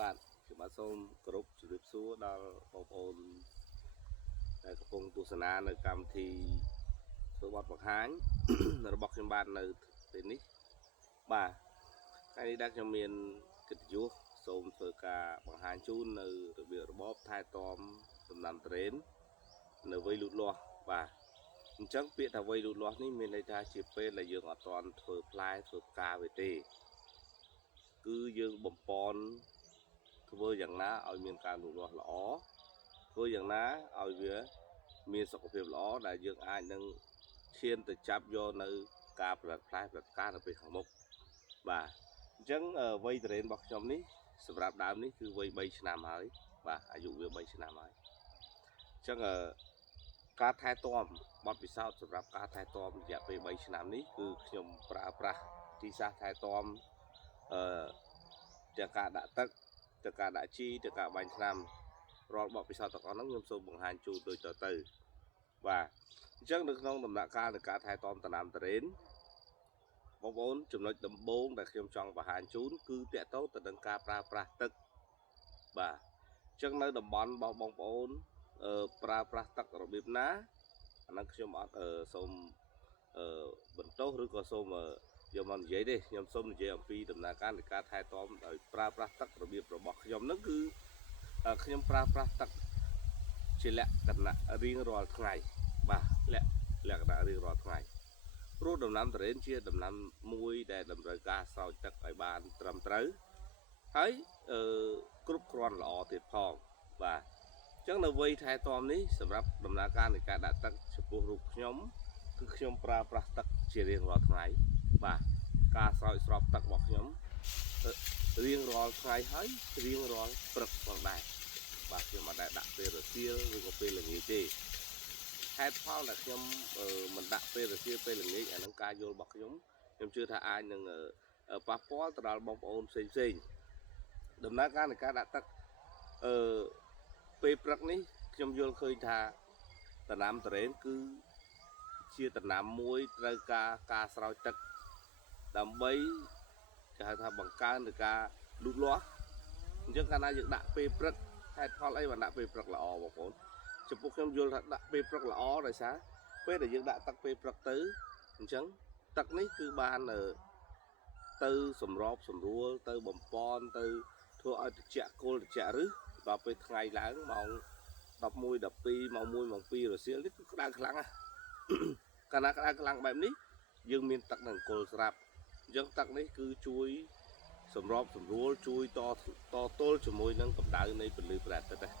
បាទខ្ញុំបាទសូមគោរពជម្រាបសួរដល់បងប្អូនដែលកំពុងទស្សនានៅកម្មវិធីធ្វើបទបង្ហាញរបស់ខ្ញុំបាទនៅពេលនេះបាទថ្ងៃនេះដែលខ្ញុំមានកិត្តិយសសូមធ្វើការបង្ហាញជូននៅរបៀបរបបថែទាំដំណាំត្រេននៅវ័យលូតលាស់បាទអញ្ចឹងពាក្យថាវ័យលូតលាស់នេះមានន័យថាជាពេលដែលយើងអត់ទាន់ធ្វើផ្លែធ្វើផ្កាវាទេគឺយើងបំពន់ធ្វើយ៉ាងណាឲ្យមានការលូតលាស់ល្អធ្វើយ៉ាងណាឲ្យវាមានសុខភាពល្អដែលយើងអាចនឹងឈានទៅចាប់យកនៅការផលិតផ្លែផលិតផ្កានៅពេលខាងមុខបាទអញ្ចឹងវ័យត្រេនរបស់ខ្ញុំនេះសម្រាប់ដើមនេះគឺវ័យ3ឆ្នាំហើយបាទអាយុវា3ឆ្នាំហើយអញ្ចឹងការថែទាំបទពិសោធន៍សម្រាប់ការថែទាំរយៈពេល3ឆ្នាំនេះគឺខ្ញុំប្រើប្រាស់ទីសាស្ត្រថែទាំទាំងការដាក់ទឹកទាំងការដាក់ជីទាំងការបាញ់ថ្នាំរាល់បទពិសោធន៍ទាំងអស់ហ្នឹងខ្ញុំសូមបង្ហាញជូនដូចតទៅបាទអញ្ចឹងនៅក្នុងដំណាក់កាលនៃការថែទាំដំណាំត្រេនបងប្អូនចំណុចដំបូងដែលខ្ញុំចង់បង្ហាញជូនគឺតកតទៅនឹងការប្រើប្រាស់ទឹកបាទអញ្ចឹងនៅតំបន់របស់បងប្អូនប្រើប្រាស់ទឹករបៀបណាអាហ្នឹងខ្ញុំអត់សូមបន្ទោសឬក៏សូមយកមកនិយាយទេខ្ញុំសូមនិយាយអំពីដំណើរការនៃការថែទាំដោយប្រើប្រាស់ទឹករបៀបរបស់ខ្ញុំហ្នឹងគឺខ្ញុំប្រើប្រាស់ទឹកជាលក្ខណៈរៀងរាល់ថ្ងៃបាទលក្ខណៈរៀងរាល់ថ្ងៃព្រោះដំណាំត្រេនជាដំណាំមួយដែលតម្រូវការស្រោចទឹកឲ្យបានត្រឹមត្រូវហើយគ្រប់គ្រាន់ល្អទៀតផងបាទអញ្ចឹងនៅវ័យថែទាំនេះសម្រាប់ដំណើរការនៃការដាក់ទឹកចំពោះរូបខ្ញុំគឺខ្ញុំប្រើប្រាស់ទឹកជារៀងរាល់ថ្ងៃបាទការស្រោចស្រពទឹករបស់ខ្ញុំរៀងរាល់ថ្ងៃហើយរៀងរាល់ព្រឹកផងដែរបាទខ្ញុំអត់ដែលដាក់ពេលរសៀលឬក៏ពេលល្ងាចទេហេតុផលដែលខ្ញុំមិនដាក់ពេលរសៀលពេលល្ងាចអានឹងការយល់របស់ខ្ញុំជឿថាអាចនឹងប៉ះពាល់ទៅដល់បងប្អូនផ្សេងដំណើរការនៃការដាក់ទឹកពេលព្រឹកនេះខ្ញុំយល់ឃើញថាដំណាំត្រេនគឺជាដំណាំមួយត្រូវការស្រោចទឹកដើម្បីគេហៅថាបង្កើននៃការលូតលាស់អញ្ចឹងកាលណាយើងដាក់ពេលព្រឹកហេតុផលអីបានដាក់ពេលព្រឹកល្អបងប្អូនចំពោះខ្ញុំយល់ថាដាក់ពេលព្រឹកល្អដោយសារពេលដែលយើងដាក់ទឹកពេលព្រឹកទៅអញ្ចឹងទឹកនេះគឺបានទៅសម្របសម្រួលទៅបំពន់ទៅធ្វើឲ្យត្រជាក់គល់ត្រជាក់ឬដល់ពេលថ្ងៃឡើងម៉ោង11 12ម៉ោង1ម៉ោង2រសៀលនេះគឺក្តៅខ្លាំងណាស់កាលណាក្តៅខ្លាំងបែបនេះយើងមានទឹកនឹងអង្គុលស្រាប់អញ្ចឹងទឹកនេះគឺជួយសម្របសម្រួលជួយតទល់ជាមួយនឹងកម្ដៅនៃពន្លឺព្រះអាទិត្យដែរ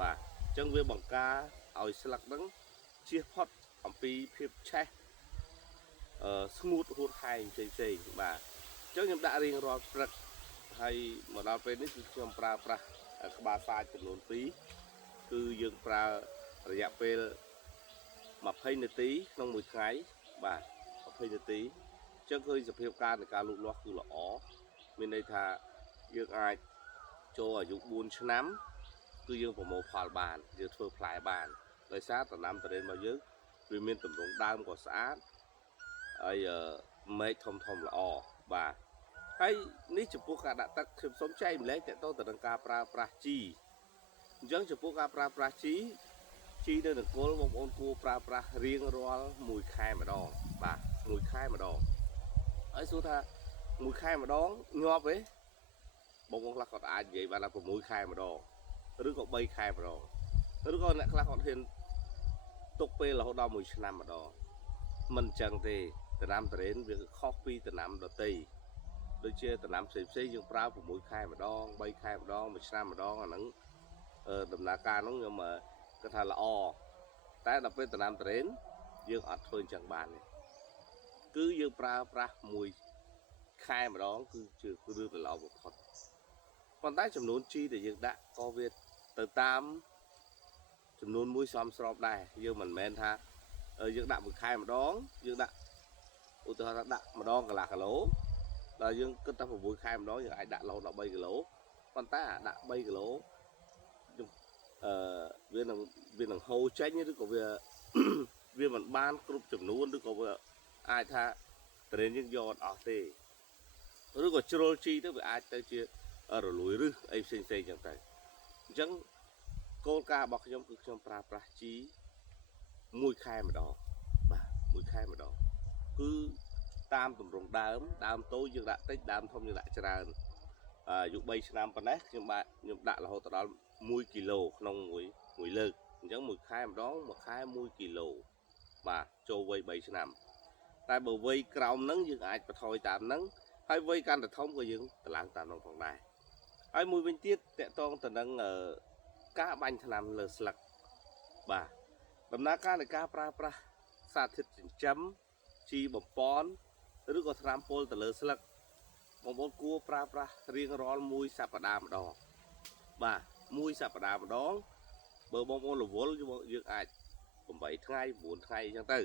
បាទអញ្ចឹងវាបង្ការឲ្យស្លឹកហ្នឹងជៀសផុតអំពីភាពឆេះស្ងួតហួតហែងផ្សេងបាទអញ្ចឹងខ្ញុំដាក់រៀងរាល់ព្រឹកហើយមកដល់ពេលនេះគឺខ្ញុំប្រើប្រាស់ក្បាលសាចចំនួន2គឺយើងប្រើរយៈពេល20នាទីក្នុងមួយថ្ងៃបាទ20នាទីអញ្ចឹងឃើញសភាពការនៃការលូតលាស់គឺល្អមានន័យថាយើងអាចចូលអាយុ4ឆ្នាំគឺយើងប្រមូលផលបានយើងធ្វើផ្លែបានដោយសារដំណាំត្រេនរបស់យើងវាមានទម្រង់ដើមក៏ស្អាតហើយមែកធំល្អបាទហើយនេះចំពោះការដាក់ទឹកខ្ញុំសូមចែកម្លែកតទៅនឹងការប្រើប្រាស់ជីអញ្ចឹងចំពោះការប្រើប្រាស់ជីនៅនគរបងប្អូនគួរប្រើប្រាស់រៀងរាល់1ខែម្ដងបាទ1ខែម្ដងហើយសួរថា1ខែម្ដងងាប់ទេបងប្អូនខ្លះគាត់អាចនិយាយបានថា6ខែម្ដងឬក៏3ខែម្ដងឬក៏អ្នកខ្លះគាត់ហ៊ានទុកពេលរហូតដល់1ឆ្នាំម្ដងមិនអញ្ចឹងទេដំណាំត្រេនវាខុសពីដំណាំដទៃដូចជាដំណាំផ្សេងយើងប្រើ6ខែម្ដង3ខែម្ដង1ឆ្នាំម្ដងអាហ្នឹងដំណើរការហ្នឹងខ្ញុំគាត់ថាល្អតែដល់ពេលដំណាំត្រេនយើងអត់ធ្វើអញ្ចឹងបានទេគឺយើងប្រើប្រាស់1ខែម្ដងគឺជារឿងដែលល្អបំផុតប៉ុន្តែចំនួនជីដែលយើងដាក់ក៏វាទៅតាមចំនួនមួយសមស្របដែរយើងមិនមែនថាយើងដាក់1ខែម្ដងយើងដាក់ឧទាហរណ៍ថាដាក់ម្ដងកន្លះគីឡូដល់យើងគិតថា6ខែម្ដងយើងអាចដាក់រហូតដល់3គីឡូប៉ុន្តែដាក់3គីឡូវានឹងហូរចេញឬក៏វាមិនបានគ្រប់ចំនួនឬក៏វាអាចថាត្រេនយើងយកអត់អស់ទេឬក៏ជ្រុលជីទៅវាអាចទៅជា រលួយឬអីផ្សេងចឹងទៅអញ្ចឹងគោលការណ៍របស់ខ្ញុំគឺខ្ញុំប្រើប្រាស់ជីមួយខែម្ដងបាទមួយខែម្ដងគឺតាមទម្រង់ដើមតូចយើងដាក់តិចដើមធំយើងដាក់ច្រើនអាយុ3ឆ្នាំប៉ុណ្ណេះខ្ញុំដាក់រហូតដល់1គីឡូក្នុងមួយលើកអញ្ចឹងមួយខែម្ដងមួយខែ1គីឡូបាទចូលវ័យ3ឆ្នាំតែបើវ័យក្រោមហ្នឹងយើងអាចបន្ថយតាមហ្នឹងហើយវ័យកាន់តែធំក៏យើងតម្លើងតាមហ្នឹងផងដែរហើយមួយវិញទៀតតកតងទៅនឹងការបាញ់ថ្នាំលើស្លឹកបាទដំណើរការនៃការប្រើប្រាស់សារធាតុចិញ្ចឹមជីបំពន់ឬក៏ថ្នាំពុលទៅលើស្លឹកបងប្អូនគួរប្រើប្រាស់រៀងរាល់មួយសប្តាហ៍ម្ដងបាទមួយសប្តាហ៍ម្ដងបើបងប្អូនរវល់យើងអាច8ថ្ងៃ9ថ្ងៃអញ្ចឹងទៅ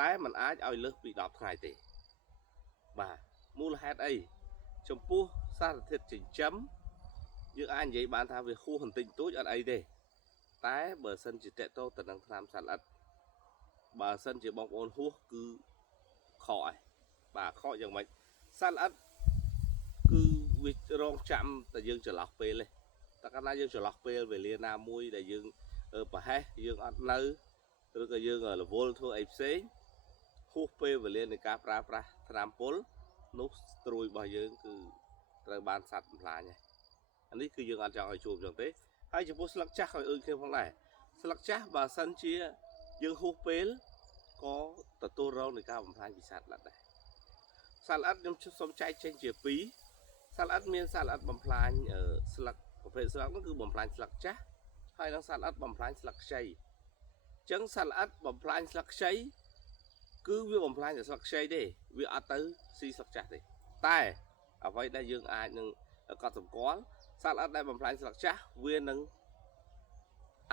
តែมันអាចឲ្យលើសពី10ថ្ងៃទេបាទមូលហេតុអីចំពោះសារធាតុចិញ្ចឹមយើងអាចនិយាយបានថាវាហួសបន្តិចបន្តួចអត់អីទេតែបើសិនជាតកតទៅនឹងថ្នាំសត្វល្អិតបើសិនជាបងប្អូនហួសគឺខកហើយបាទខកយ៉ាងម៉េចសត្វល្អិតគឺវារងចាំតែយើងចន្លោះពេលទេតែកាលណាយើងចន្លោះពេលវេលាណាមួយដែលយើងប្រហែសយើងអត់នៅឬក៏យើងរវល់ធ្វើអីផ្សេងហួសពេលវេលានៃការប្រើប្រាស់ថ្នាំពុលនោះស្រួយរបស់យើងគឺត្រូវបានសត្វបំផ្លាញហើយអានេះគឺយើងអត់ចង់ឲ្យជួបចឹងទេហើយចំពោះស្លឹកចាស់ឲ្យអឺគ្នាផងដែរស្លឹកចាស់បើសិនជាយើងហួសពេលក៏ទទួលរងនឹងការបំផ្លាញពីសត្វល្អិតដែរសត្វល្អិតខ្ញុំសូមចែកចេញជាពីរសត្វល្អិតមានសត្វល្អិតបំផ្លាញស្លឹកប្រភេទស្លឹកនោះគឺបំផ្លាញស្លឹកចាស់ហើយនឹងសត្វល្អិតបំផ្លាញស្លឹកខ្ចីអញ្ចឹងសត្វល្អិតបំផ្លាញស្លឹកខ្ចីគឺវាបំផ្លាញតែស្លឹកខ្ចីទេវាអត់ទៅស៊ីស្លឹកចាស់ទេតែអ្វីដែលយើងអាចនឹងកត់សម្គាល់សត្វល្អិតដែលបំផ្លាញស្លឹកចាស់វានឹង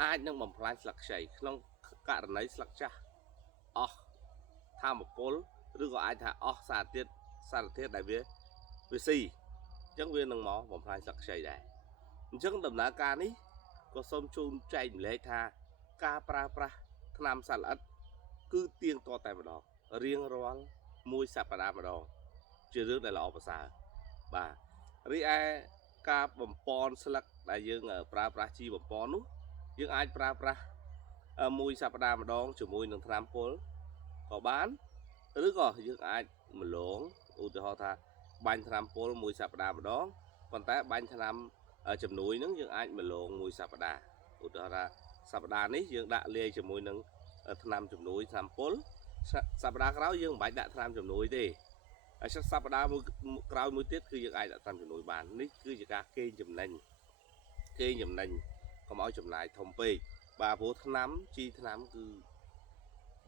អាចនឹងបំផ្លាញស្លឹកខ្ចីក្នុងករណីស្លឹកចាស់អស់ធម្មពលឬក៏អាចថាអស់សារធាតុដែលវាស៊ីអញ្ចឹងវានឹងមកបំផ្លាញស្លឹកខ្ចីដែរអញ្ចឹងដំណើរការនេះក៏សូមជូនចែកម្លែកថាការប្រើប្រាស់ថ្នាំសត្វល្អិតគឺទៀងទាត់តែម្ដងរៀងរាល់មួយសប្តាហ៍ម្ដងជារឿងដែលល្អប្រសើរបាទរីឯការបំពន់ស្លឹកដែលយើងប្រើប្រាស់ជីបំពន់នោះយើងអាចប្រើប្រាស់មួយសប្តាហ៍ម្ដងជាមួយនឹងថ្នាំពុលក៏បានឬក៏យើងអាចម្លងឧទាហរណ៍ថាបាញ់ថ្នាំពុលមួយសប្តាហ៍ម្ដងប៉ុន្តែបាញ់ថ្នាំជំនួយនឹងយើងអាចម្លងមួយសប្តាហ៍ឧទាហរណ៍ថាសប្តាហ៍នេះយើងដាក់លាយជាមួយនឹងថ្នាំជំនួយថ្នាំពុលសប្តាហ៍ក្រោយយើងមិនបាច់ដាក់ថ្នាំជំនួយទេហើយសប្តាហ៍មួយក្រោយមួយទៀតគឺយើងអាចដាក់ថ្នាំជំនួយបាននេះគឺជាការកេងចំណេញកុំឲ្យចំណាយធំពេកបាទព្រោះថ្នាំជីថ្នាំគឺ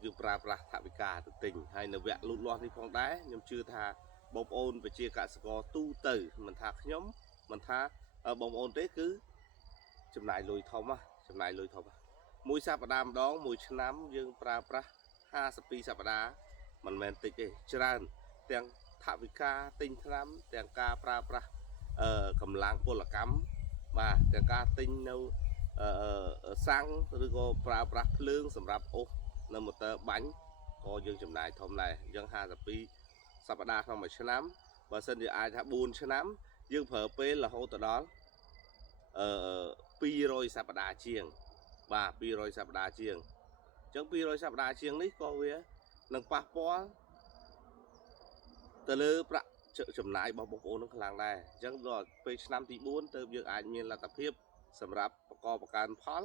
យើងប្រើប្រាស់ថវិកាទៅទិញហើយនៅវគ្គលូតលាស់នេះផងដែរខ្ញុំជឿថាបងប្អូនប្រជាកសិករទូទៅមិនថាខ្ញុំមិនថាបងប្អូនទេគឺចំណាយលុយធំមួយសប្តាហ៍ម្ដងមួយឆ្នាំយើងប្រើប្រាស់52សប្តាហ៍មិនមែនតិចទេច្រើនទាំងថវិកាទិញថ្នាំទាំងការប្រើប្រាស់កម្លាំងពលកម្មបាទទាំងការទិញនៅសាំងឬក៏ប្រើប្រាស់ភ្លើងសម្រាប់អូសនៅម៉ូទ័របាញ់ក៏យើងចំណាយធំដែរអញ្ចឹង52សប្តាហ៍ក្នុងមួយឆ្នាំបើសិនជាអាចថា4ឆ្នាំយើងប្រើពេលរហូតដល់200សប្តាហ៍ជាងបាទ200សប្តាហ៍ជាងអញ្ចឹង200សប្តាហ៍ជាងនេះក៏វានឹងប៉ះពាល់ទៅលើប្រាក់ចំណាយរបស់បងប្អូននឹងខ្លាំងដែរអញ្ចឹងដល់ពេលឆ្នាំទី4ទៅយើងអាចមានលទ្ធភាពសម្រាប់បង្កើនផល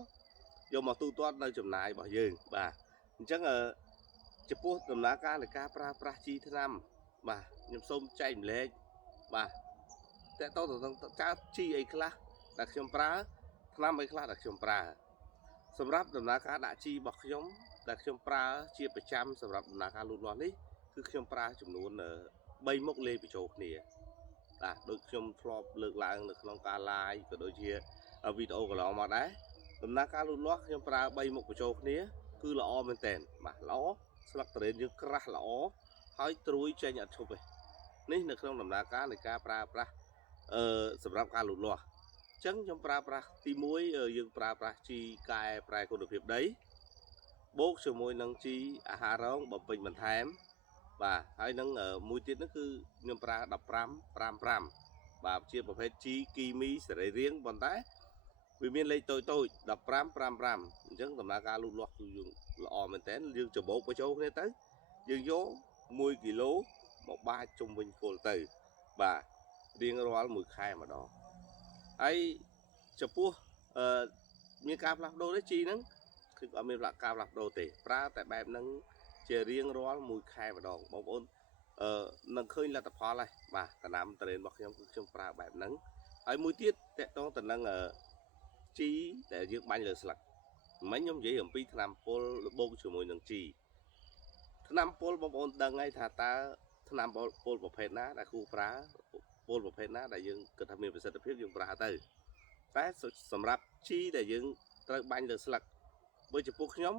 យកមកទូទាត់នៅចំណាយរបស់យើងបាទអញ្ចឹងចំពោះដំណើរការនៃការប្រើប្រាស់ជីថ្នាំបាទខ្ញុំសូមចែកម្លែកបាទតើតើតើជីអីខ្លះដែលខ្ញុំប្រើថ្នាំអីខ្លះដែលខ្ញុំប្រើសម្រាប់ដំណើរការដាក់ជីរបស់ខ្ញុំដែលខ្ញុំប្រើជាប្រចាំសម្រាប់ដំណើរការលូតលាស់នេះគឺខ្ញុំប្រើចំនួន3មុខលេខបញ្ចូលគ្នាបាទដូចខ្ញុំធ្លាប់លើកឡើងនៅក្នុងការ live ក៏ដូចជាវីដេអូកន្លងមកដែរដំណើរការលូតលាស់ខ្ញុំប្រើ3មុខបញ្ចូលគ្នាគឺល្អមែនតើបាទល្អស្លឹកត្រេនយើងក្រាស់ល្អហើយត្រួយចេញអត់ឈប់ទេនេះនៅក្នុងដំណើរការនៃការប្រើប្រាស់សម្រាប់ការលូតលាស់អញ្ចឹងខ្ញុំប្រើប្រាស់ទី1យើងប្រើប្រាស់ជីកែប្រែគុណភាពដីបូកជាមួយនឹងជីអាហាររងបំពេញបន្ថែមបាទហើយនឹងមួយទៀតនោះគឺខ្ញុំប្រើ15 55 បាទជាប្រភេទជីគីមីសរីរាង្គប៉ុន្តែវាមានលេខតូច1555អញ្ចឹងដំណើរការលូតលាស់គឺយើងល្អមែនតើយើងច្របូកបញ្ចូលគ្នាទៅយើងយក1គីឡូមកបាចជុំវិញគល់ទៅបាទរៀងរាល់1ខែម្ដងហើយចំពោះមានការផ្លាស់ប្ដូរទេជីហ្នឹងគឺអត់មានការផ្លាស់ប្ដូរទេប្រើតែបែបហ្នឹងជារៀងរាល់1ខែម្ដងបងប្អូននឹងឃើញលទ្ធផលហើយបាទដំណាំត្រេនរបស់ខ្ញុំគឺខ្ញុំប្រើបែបហ្នឹងហើយមួយទៀតតកតងទៅនឹងជីដែលយើងបាញ់លើស្លឹកមិញខ្ញុំនិយាយអំពីថ្នាំពុលបូកជាមួយនឹងជីថ្នាំពុលបងប្អូនដឹងហើយថាតើថ្នាំពុលប្រភេទណាដែលគូប្រើពុលប្រភេទណាដែលយើងគិតថាមានប្រសិទ្ធភាពយើងប្រើទៅតែសម្រាប់ជីដែលយើងត្រូវបាញ់លើស្លឹកបើចំពោះខ្ញុំ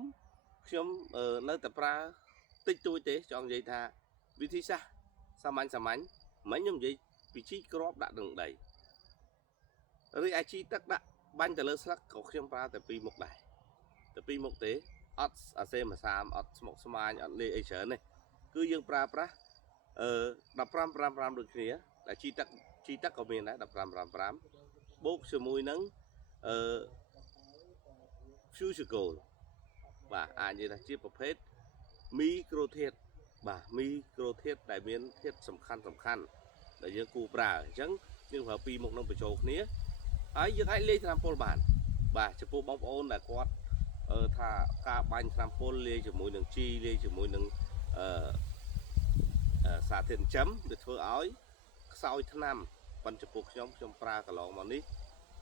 នៅតែប្រើតិចតួចទេចង់និយាយថាវិធីសាស្ត្រសាមញ្ញមិញខ្ញុំនិយាយពីជីគ្រាប់ដាក់នឹងដីឬអាជីទឹកដាក់បាញ់ទៅលើស្លឹកក៏ខ្ញុំប្រើតែ2មុខដែរតែ2មុខទេអត់អាសេមសាមអត់ស្មុកស្មាញអត់លេអីច្រើនទេគឺយើងប្រើប្រាស់1555ដូចគ្នាតែជីទឹកក៏មានដែរ1555បូកជាមួយនឹងFuchsicol បាទអាចនិយាយថាជាប្រភេទមីក្រូធាតុបាទមីក្រូធាតុដែលមានធាតុសំខាន់ដែលយើងគួរប្រើអញ្ចឹងយើងប្រើ2មុខនឹងបញ្ចូលគ្នាហើយយើងអាចលេងថ្នាំពុលបានបាទចំពោះបងប្អូនដែលគាត់ថាការបាញ់ថ្នាំពុលលាយជាមួយនឹងជីលាយជាមួយនឹងសារធាតុចិញ្ចឹមវាធ្វើឲ្យខ្សោយថ្នាំប៉ុន្តែចំពោះខ្ញុំប្រើកន្លងមកនេះ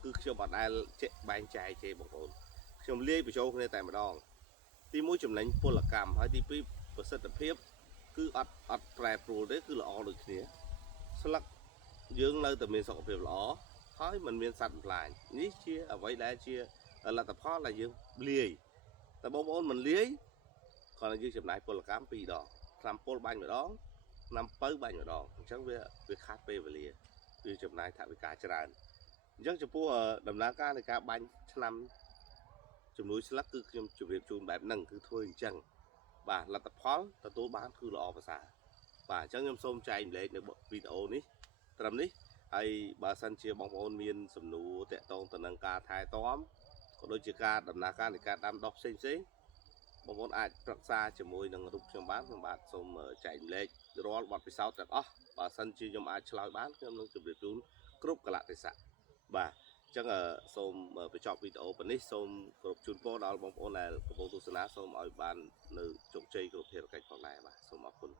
គឺខ្ញុំអត់ដែលបែងចែកទេបងប្អូនខ្ញុំលាយបញ្ចូលគ្នាតែម្ដងទី1ចំណេញពលកម្មហើយទី2ប្រសិទ្ធភាពគឺអត់ប្រែប្រួលទេគឺល្អដូចគ្នាស្លឹកយើងនៅតែមានសុខភាពល្អហើយมันមានសត្វបំផ្លាញនេះជាអ្វីដែលជាលទ្ធផលដែលយើងលាយតែបងប្អូនមិនលាយគ្រាន់តែយើងចំណាយពលកម្ម2ដងថ្នាំពុលបាញ់ម្ដងថ្នាំពៅបាញ់ម្ដងអញ្ចឹងវាខាត់ពេលវេលាវាចំណាយថវិកាច្រើនអញ្ចឹងចំពោះដំណើរការនៃការបាញ់ថ្នាំជំនួយស្លឹកគឺខ្ញុំជម្រាបជូនបែបហ្នឹងគឺធ្វើអញ្ចឹងបាទលទ្ធផលទទួលបានគឺល្អប្រសើរបាទអញ្ចឹងខ្ញុំសូមចែកម្លែកនៅវីដេអូនេះត្រឹមនេះហើយបើសិនជាបងប្អូនមានសំណួរតាក់ទងទៅនឹងការថែទាំក៏ដូចជាការដំណើរការនៃការដាំដុះផ្សេងបងប្អូនអាចប្រឹក្សាជាមួយនឹងរូបខ្ញុំបានខ្ញុំបាទសូមចែកម្លែករាល់បទពិសោធន៍ទាំងអស់បើសិនជាខ្ញុំអាចឆ្លើយបានខ្ញុំនឹងជម្រាបជូនគ្រប់កលៈទេសៈបាទអញ្ចឹងសូមបញ្ចប់វីដេអូប៉ុណ្នេះសូមគោរពជូនពរដល់បងប្អូនដែលកំពុងទស្សនាសូមឲ្យបាននៅជោគជ័យគ្រប់ភារកិច្ចផងដែរបាទសូមអរគុណ